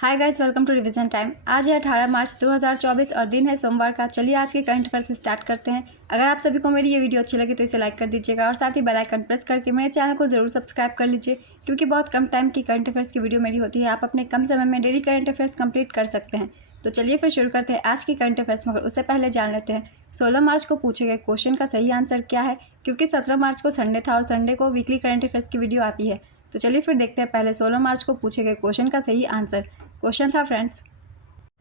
Hi guys, welcome to revision time. आज है 18 मार्च 2024 और दिन है सोमवार का। चलिए आज के करंट अफेयर से स्टार्ट करते हैं। अगर आप सभी को मेरी ये वीडियो अच्छी लगी तो इसे लाइक कर दीजिएगा और साथ ही बेल आइकन प्रेस करके मेरे चैनल को जरूर सब्सक्राइब कर लीजिए, क्योंकि बहुत कम टाइम की करंट अफेयर्स की वीडियो मेरी होती है। आप अपने कम समय में डेली करंट अफेयर्स कंप्लीट कर सकते हैं। तो चलिए फिर शुरू करते हैं आज की करंट अफेयर्स, मगर उससे पहले जान लेते हैं 16 मार्च को पूछे गए क्वेश्चन का सही आंसर क्या है, क्योंकि 17 मार्च को संडे था और संडे को वीकली करंट अफेयर्स की वीडियो आती है। तो चलिए फिर देखते हैं पहले 16 मार्च को पूछे गए क्वेश्चन का सही आंसर। क्वेश्चन था फ्रेंड्स,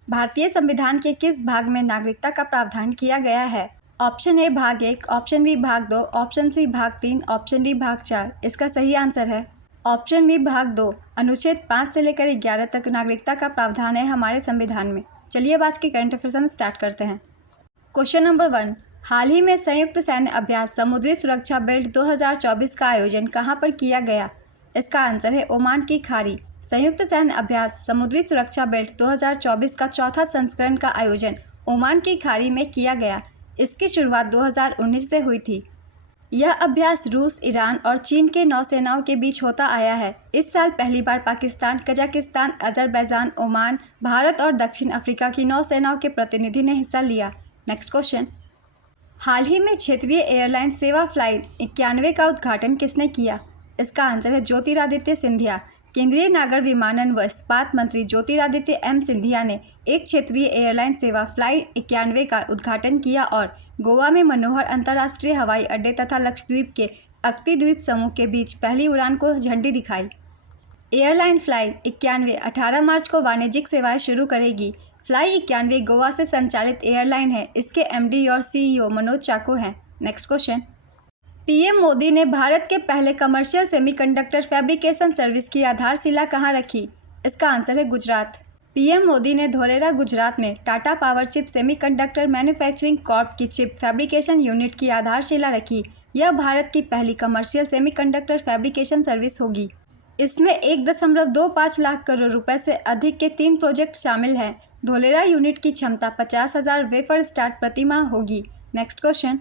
भारतीय संविधान के किस भाग में नागरिकता का प्रावधान किया गया है? ऑप्शन ए भाग 1, ऑप्शन बी भाग 2, ऑप्शन सी भाग 3, ऑप्शन डी भाग 4। इसका सही आंसर है ऑप्शन बी भाग 2। अनुच्छेद 5 से लेकर 11 तक नागरिकता का प्रावधान है हमारे संविधान में। चलिए अब आज के करंट अफेयर्स हम स्टार्ट करते हैं। क्वेश्चन नंबर 1, हाल ही में संयुक्त सैन्य अभ्यास समुद्री सुरक्षा बेल्ट 2024 का आयोजन कहां पर किया गया? इसका आंसर है ओमान की खाड़ी। संयुक्त सैन्य अभ्यास समुद्री सुरक्षा बेल्ट 2024 का चौथा संस्करण का आयोजन ओमान की खाड़ी में किया गया। इसकी शुरुआत 2019 से हुई थी। यह अभ्यास रूस, ईरान और चीन के नौसेनाओं के बीच होता आया है। इस साल पहली बार Pakistan, Kazakhstan, Azerbaijan, Oman, Bharat और दक्षिण अफ्रीका की नौसेनाओं के प्रतिनिधि ने हिस्सा लिया। नेक्स्ट क्वेश्चन, हाल ही में क्षेत्रीय एयरलाइन सेवा फ्लाइट 91 का उद्घाटन किसने किया? इसका आंसर है ज्योतिरादित्य सिंधिया। केंद्रीय नागर विमानन व इस्पात मंत्री ज्योतिरादित्य एम सिंधिया ने एक क्षेत्रीय एयरलाइन सेवा फ्लाइट 91 का उद्घाटन किया और गोवा में मनोहर अंतर्राष्ट्रीय हवाई अड्डे तथा लक्षद्वीप के अक्ति द्वीप समूह के बीच पहली उड़ान को झंडी दिखाई। एयरलाइन फ्लाई 91 18 मार्च को वाणिज्यिक सेवाएं शुरू करेगी। फ्लाई 91 गोवा से संचालित एयरलाइन है। इसके एमडी और सीईओ मनोज चाको हैं। नेक्स्ट क्वेश्चन, पीएम मोदी ने भारत के पहले कमर्शियल सेमीकंडक्टर फैब्रिकेशन सर्विस की आधारशिला कहां रखी? इसका आंसर है गुजरात। पीएम मोदी ने धोलेरा, गुजरात में Tata power chip semiconductor manufacturing Corp की चिप फैब्रिकेशन यूनिट की आधारशिला रखी। यह भारत की पहली कमर्शियल सेमीकंडक्टर फैब्रिकेशन सर्विस होगी। इसमें 1.25 लाख करोड़ रुपए से अधिक के 3 प्रोजेक्ट शामिल हैं। धोलेरा यूनिट की क्षमता 50,000 वेफर स्टार्ट प्रति माह होगी। नेक्स्ट क्वेश्चन,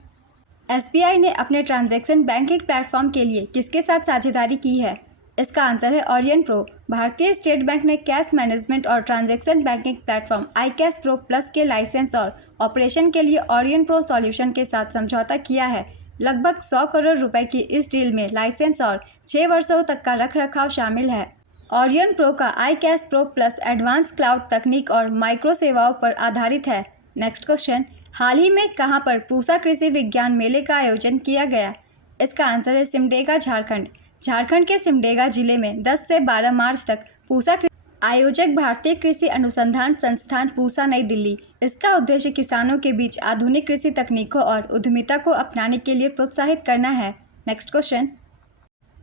एसबीआई ने अपने ट्रांजैक्शन बैंकिंग प्लेटफॉर्म के लिए किसके साथ साझेदारी की है? इसका आंसर है ऑरियन प्रो। भारतीय स्टेट बैंक ने कैश मैनेजमेंट और transaction banking platform iCash Pro Plus के लाइसेंस और ऑपरेशन के लिए ऑरियन प्रो सॉल्यूशन के साथ समझौता किया है। लगभग 100 करोड़ रुपए की इस डील में लाइसेंस और 6 वर्षों तक का रखरखाव शामिल है। ऑरियन प्रो का iCash Pro Plus advance cloud तकनीक और माइक्रो सेवाओं पर आधारित है। नेक्स्ट क्वेश्चन, हाल ही में कहां पर पूसा कृषि विज्ञान मेले का आयोजन किया गया? इसका आंसर है सिमडेगा, झारखंड। झारखंड के सिमडेगा जिले में 10 से 12 मार्च तक पूसा आयोजक भारतीय कृषि अनुसंधान संस्थान पूसा, नई दिल्ली। इसका उद्देश्य किसानों के बीच आधुनिक कृषि तकनीकों और उद्यमिता को अपनाने के लिए प्रोत्साहित करना है। नेक्स्ट क्वेश्चन,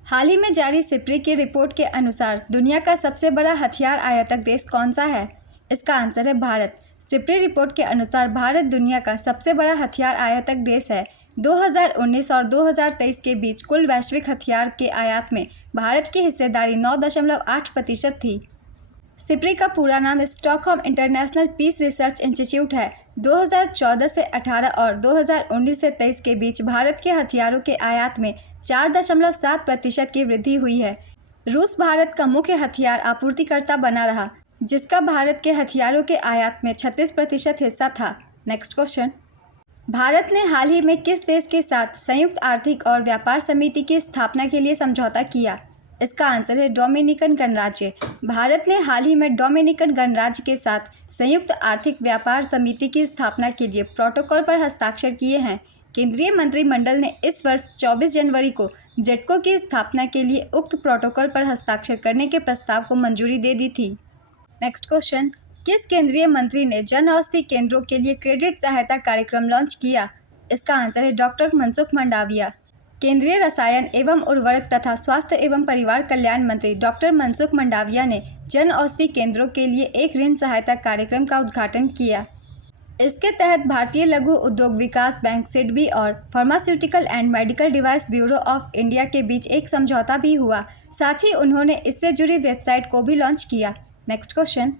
हाल ही में जारी सिप्री की रिपोर्ट के अनुसार दुनिया का सबसे बड़ा हथियार आयातक देश कौन सा है? इसका आंसर है भारत। सिप्री रिपोर्ट के अनुसार भारत दुनिया का सबसे बड़ा हथियार आयातक देश है। 2019 और 2023 के बीच कुल वैश्विक हथियार के आयात में भारत की हिस्सेदारी 9.8% थी। सिप्री का पूरा नाम Stockholm International Peace Research Institute है। 2014 से 18 और 2019 से 23 के बीच भारत के हथियारों के आयात में 4.7% की वृद्धि हुई है। रूस भारत का मुख्य हथियार आपूर्तिकर्ता बना रहा, जिसका भारत के हथियारों के आयात में 36% हिस्सा था। नेक्स्ट क्वेश्चन, भारत ने हाल ही में किस देश के साथ संयुक्त आर्थिक और व्यापार समिति की स्थापना के लिए समझौता किया? इसका आंसर है डोमिनिकन गणराज्य। भारत ने हाल ही में डोमिनिकन गणराज्य के साथ संयुक्त आर्थिक व्यापार समिति की स्थापना के लिए प्रोटोकॉल पर हस्ताक्षर किए हैं। केंद्रीय मंत्रिमंडल ने इस वर्ष 24 जनवरी को जेडको की स्थापना के लिए उक्त प्रोटोकॉल पर हस्ताक्षर करने के प्रस्ताव को मंजूरी दे दी थी। नेक्स्ट क्वेश्चन, किस केंद्रीय मंत्री ने जन औषधि केंद्रों के लिए क्रेडिट सहायता कार्यक्रम लॉन्च किया? इसका आंसर है डॉक्टर मनसुख मंडाविया। केंद्रीय रसायन एवं उर्वरक तथा स्वास्थ्य एवं परिवार कल्याण मंत्री डॉक्टर मनसुख मंडाविया ने जन औषधि केंद्रों के लिए एक ऋण सहायता कार्यक्रम का उद्घाटन किया। इसके तहत भारतीय लघु उद्योग विकास बैंक सिडबी और pharmaceutical and medical device bureau of India के बीच एक समझौता भी हुआ। साथ ही उन्होंने इससे जुड़ी वेबसाइट को भी लॉन्च किया। नेक्स्ट क्वेश्चन,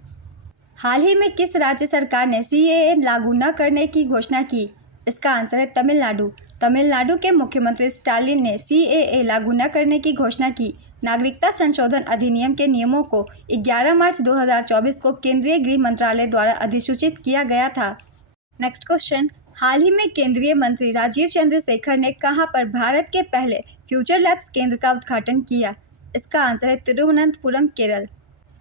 हाल ही में किस राज्य सरकार ने CAA लागू न करने की घोषणा की? इसका आंसर है तमिलनाडु। तमिलनाडु के मुख्यमंत्री स्टालिन ने CAA लागू न करने की घोषणा की। नागरिकता संशोधन अधिनियम के नियमों को 11 मार्च 2024 को केंद्रीय गृह मंत्रालय द्वारा अधिसूचित किया गया था। नेक्स्ट क्वेश्चन, हाल ही में केंद्रीय मंत्री राजीव चंद्रशेखर ने कहां पर भारत के पहले फ्यूचर लैब्स केंद्र का उद्घाटन किया? इसका आंसर है तिरुवनंतपुरम, केरल।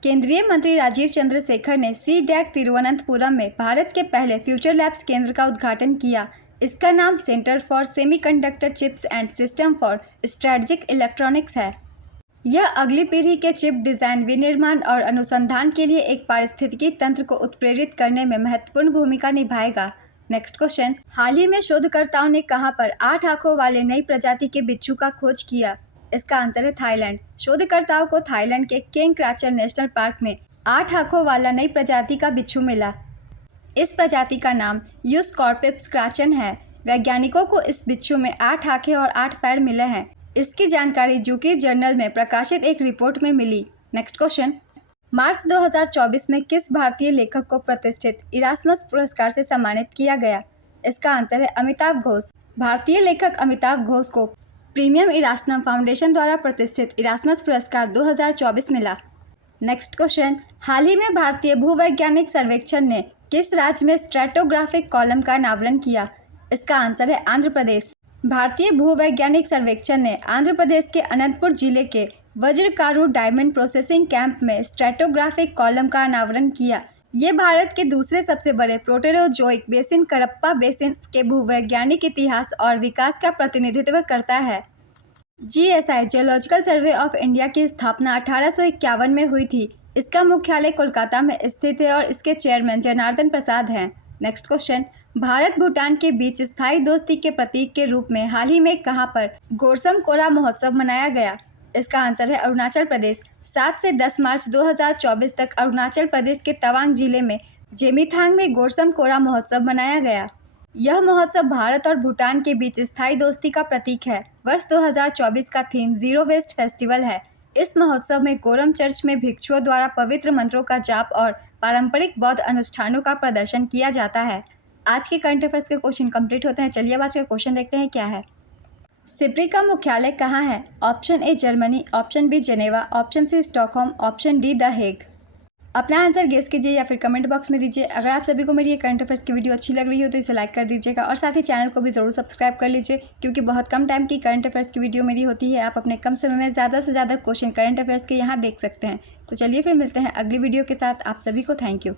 केंद्रीय मंत्री राजीव चंद्रशेखर ने CDAC तिरुवनंतपुरम में भारत के पहले फ्यूचर लैब्स केंद्र का उद्घाटन किया। इसका नाम centre for semiconductor chips and system for strategic electronics है। यह अगली पीढ़ी के चिप डिज़ाइन, विनिर्माण और अनुसंधान के लिए एक पारिस्थितिकी तंत्र को उत्प्रेरित करने में महत्वपूर्ण भूमिका निभाएगा। नेक्स्ट क्वेश्चन, हाल ही में शोधकर्ताओं ने कहां पर 8 आंखों वाले नई प्रजाति के बिच्छू का खोज किया? इसका आंसर है थाईलैंड। शोधकर्ताओं को थाईलैंड के केंग क्रैचर नेशनल पार्क में 8 आंखों वाला नई प्रजाति का बिच्छू मिला। इस प्रजाति का नाम यूस्कॉर्पिस क्राचन है। वैज्ञानिकों को इस बिच्छू में 8 आंखें और 8 पैर मिले हैं। इसकी जानकारी जूकी जर्नल में प्रकाशित एक रिपोर्ट में मिली। नेक्स्ट क्वेश्चन, मार्च 2024 में किस भारतीय लेखक को प्रतिष्ठित इरास्मस पुरस्कार से सम्मानित किया गया? इसका आंसर है अमिताव घोष। भारतीय लेखक अमिताव घोष को प्रीमियम इरास्मस फाउंडेशन द्वारा प्रतिष्ठित इरास्मस पुरस्कार 2024 मिला। नेक्स्ट क्वेश्चन, हाल ही में भारतीय भूवैज्ञानिक सर्वेक्षण ने किस राज्य में स्ट्रैटोग्राफिक कॉलम का अनावरण किया? इसका आंसर है आंध्र प्रदेश। भारतीय भूवैज्ञानिक सर्वेक्षण ने आंध्र प्रदेश के अनंतपुर जिले के वज्रकारू डायमंड प्रोसेसिंग कैंप में स्ट्रैटोग्राफिक कॉलम का अनावरण किया। ये भारत के दूसरे सबसे बड़े प्रोटेरोजोइक बेसिन कडप्पा बेसिन के भूवैज्ञानिक इतिहास और विकास का प्रतिनिधित्व करता है। GSI geological survey of India की स्थापना 1851 में हुई थी। इसका मुख्यालय कोलकाता में स्थित है और इसके चेयरमैन जनार्दन प्रसाद हैं। नेक्स्ट क्वेश्चन, भारत भूटान के बीच स्थायी दोस्ती के प्रतीक के रूप में हाल ही में कहां पर गोरसम कोरा महोत्सव मनाया गया? इसका आंसर है अरुणाचल प्रदेश। 7 से 10 मार्च 2024 तक अरुणाचल प्रदेश के तवांग जिले में जेमिथांग में गोरसम कोरा महोत्सव मनाया गया। यह महोत्सव भारत और भूटान के बीच स्थायी दोस्ती का प्रतीक है। वर्ष 2024 का थीम जीरो वेस्ट फेस्टिवल है। इस महोत्सव में कोरम चर्च में भिक्षुओं द्वारा पवित्र मंत्रों का जाप और पारंपरिक बौद्ध अनुष्ठानों का प्रदर्शन किया जाता है। आज के करंट अफेयर्स के क्वेश्चन कंप्लीट होते हैं। चलिए अब आज का क्वेश्चन देखते हैं क्या है। सिप्री का मुख्यालय कहाँ है? Option A Germany, option B Geneva, option C Stockholm, option D the Hague. अपना आंसर गेस कीजिए या फिर कमेंट बॉक्स में दीजिए। अगर आप सभी को मेरी ये करंट अफेयर्स की वीडियो अच्छी लग रही हो तो इसे लाइक कर दीजिएगा और साथ ही चैनल को भी ज़रूर सब्सक्राइब कर लीजिए, क्योंकि बहुत कम टाइम की करंट अफेयर्स की वीडियो मेरी होती है। आप अपने कम समय में ज़्यादा से ज़्यादा क्वेश्चन करंट अफेयर्स के यहाँ देख सकते हैं। तो चलिए फिर मिलते हैं अगली वीडियो के साथ। आप सभी को थैंक यू।